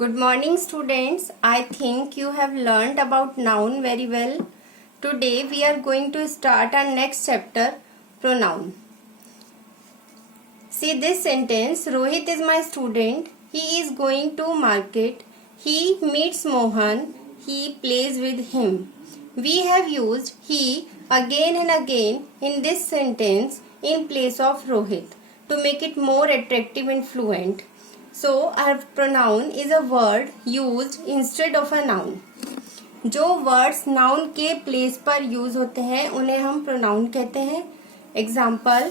Good morning, students. I think you have learnt about noun very well. Today we are going to start our next chapter, pronoun. See this sentence, Rohit is my student. He is going to market. He meets Mohan. He plays with him. We have used he again and again in this sentence in place of Rohit to make it more attractive and fluent. So our pronoun is a word used instead of a noun. जो words noun के place पर use होते हैं उन्हें हम pronoun कहते हैं. Example,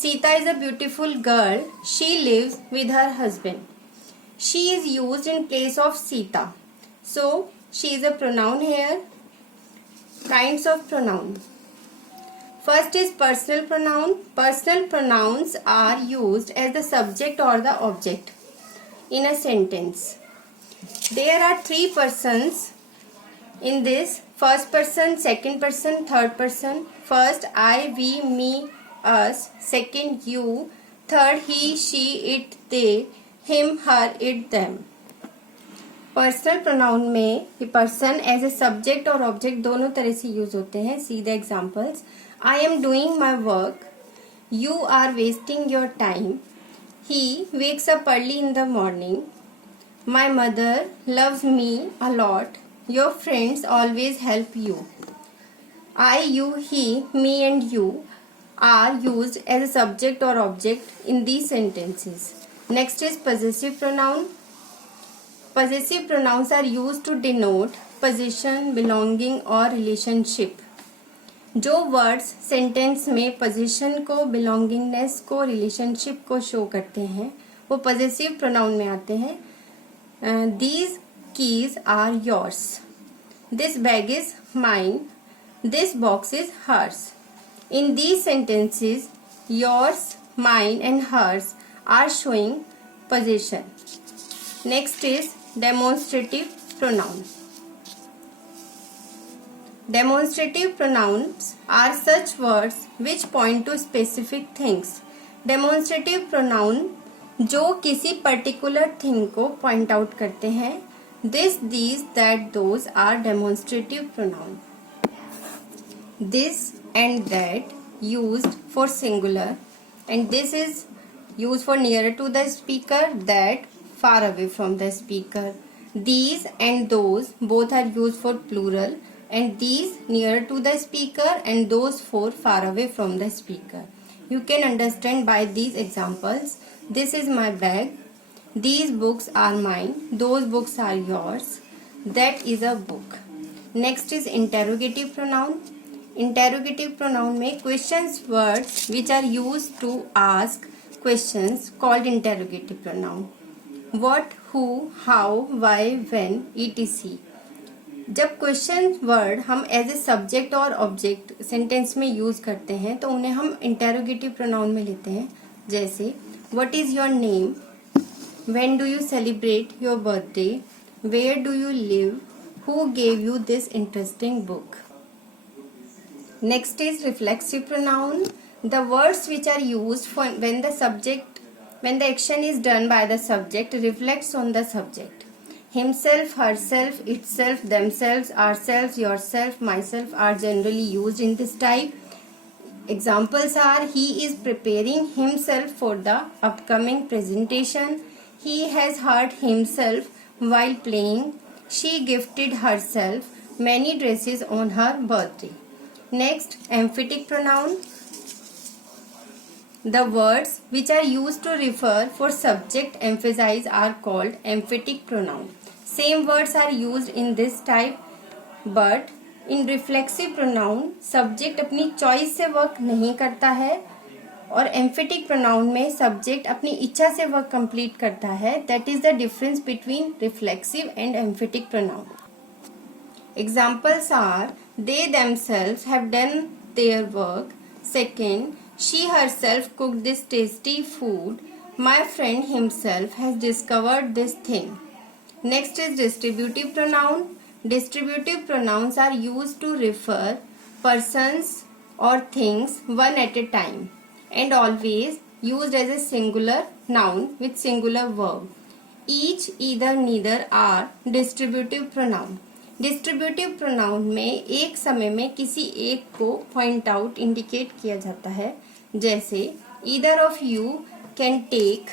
Sita is a beautiful girl. She lives with her husband. She is used in place of Sita. So she is a pronoun here. Kinds of pronoun. First is personal pronoun. Personal pronouns are used as the subject or the object in a sentence. There are three persons in this. First person, second person, third person. First, I, we, me, us. Second, you. Third, he, she, it, they, him, her, it, them. Personal pronoun में person as a subject और object दोनों तरह से use होते हैं. See the examples. I am doing my work. You are wasting your time. He wakes up early in the morning. My mother loves me a lot. Your friends always help you. I, you, he, me and you are used as a subject or object in these sentences. Next is possessive pronoun. Possessive pronouns are used to denote possession, belonging or relationship. जो words sentence में position को, belongingness को, relationship को show करते हैं वो possessive pronoun में आते हैं. These keys are yours. This bag is mine. This box is hers. In these sentences yours, mine and hers are showing position. Next is demonstrative pronoun. Demonstrative pronouns are such words which point to specific things. Demonstrative pronoun जो किसी particular thing को point out करते हैं. This, these, that, those are demonstrative pronoun. This and that used for singular, and this is used for nearer to the speaker, that far away from the speaker. These and those both are used for plural, and these nearer to the speaker and those four far away from the speaker. You can understand by these examples. This is my bag. These books are mine. Those books are yours. That is a book. Next is interrogative pronoun. Interrogative pronoun में questions words which are used to ask questions called interrogative pronoun. What, who, how, why, when, etc. जब question word हम as a subject और object sentence में use करते हैं तो उन्हें हम इंटेरोगेटिव प्रोनाउन में लेते हैं. जैसे what is your name, when do you celebrate your birthday, where do you live, who gave you this interesting book. Next is reflexive pronoun. The words which are used for when the action is done by the subject reflects on the subject. Himself, herself, itself, themselves, ourselves, yourself, myself are generally used in this type. Examples are he is preparing himself for the upcoming presentation. He has hurt himself while playing. She gifted herself many dresses on her birthday. Next, emphatic pronoun. The words which are used to refer for subject emphasize are called emphatic pronoun. Same words are used in this type, but in reflexive pronoun subject अपनी choice से work नहीं करता है और emphatic pronoun में subject अपनी इच्छा से work complete करता है. That is the difference between reflexive and emphatic pronoun. Examples are they themselves have done their work. Second, she herself cooked this tasty food. My friend himself has discovered this thing. Next is distributive pronoun. Distributive pronouns are used to refer persons or things one at a time and always used as a singular noun with singular verb. each, either, neither are distributive pronoun. Distributive pronoun में एक समय में किसी एक को point out indicate किया जाता है, जैसे either of you can take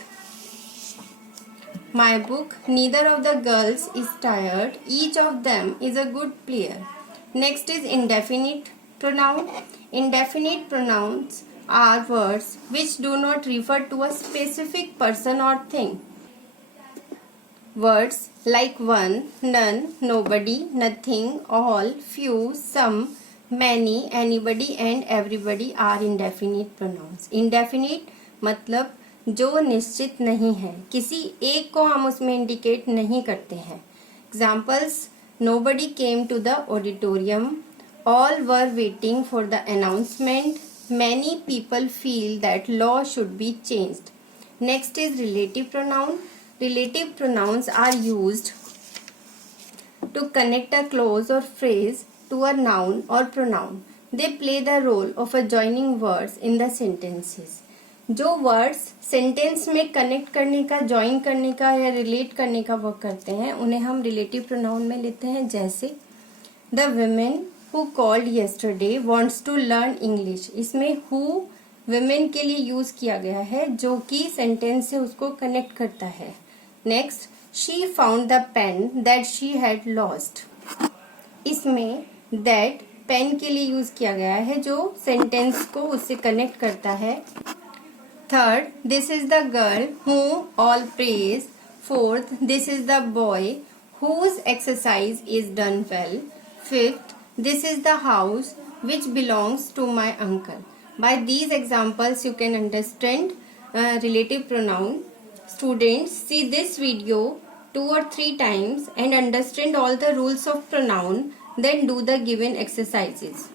my book, neither of the girls is tired, each of them is a good player. Next is indefinite pronoun. Indefinite pronouns are words which do not refer to a specific person or thing. Words like one, none, nobody, nothing, all, few, some, many, anybody and everybody are indefinite pronouns. Indefinite मतलब जो निश्चित नहीं है, किसी एक को हम उसमें इंडिकेट नहीं करते हैं. Examples: nobody came to the auditorium, all were waiting for the announcement, many people feel that law should be changed. Next is relative pronoun. Relative pronouns are used to connect a clause or phrase to a noun or pronoun. They play the role of a joining words in the sentences. जो words sentence में connect करने का, join करने का या relate करने का work करते हैं, उन्हें हम relative pronoun में लेते हैं. जैसे the women who called yesterday wants to learn English. इसमें who women के लिए यूज किया गया है, जो कि सेंटेंस से उसको कनेक्ट करता है. Next, she found the pen that she had lost. इसमें that पेन के लिए यूज किया गया है, जो सेंटेंस को उससे कनेक्ट करता है. Third, this is the girl whom all praise. Fourth, this is the boy whose exercise is done well. Fifth, this is the house which belongs to my uncle. By these examples you can understand relative pronoun. Students, see this video 2 or 3 times and understand all the rules of pronoun, then do the given exercises.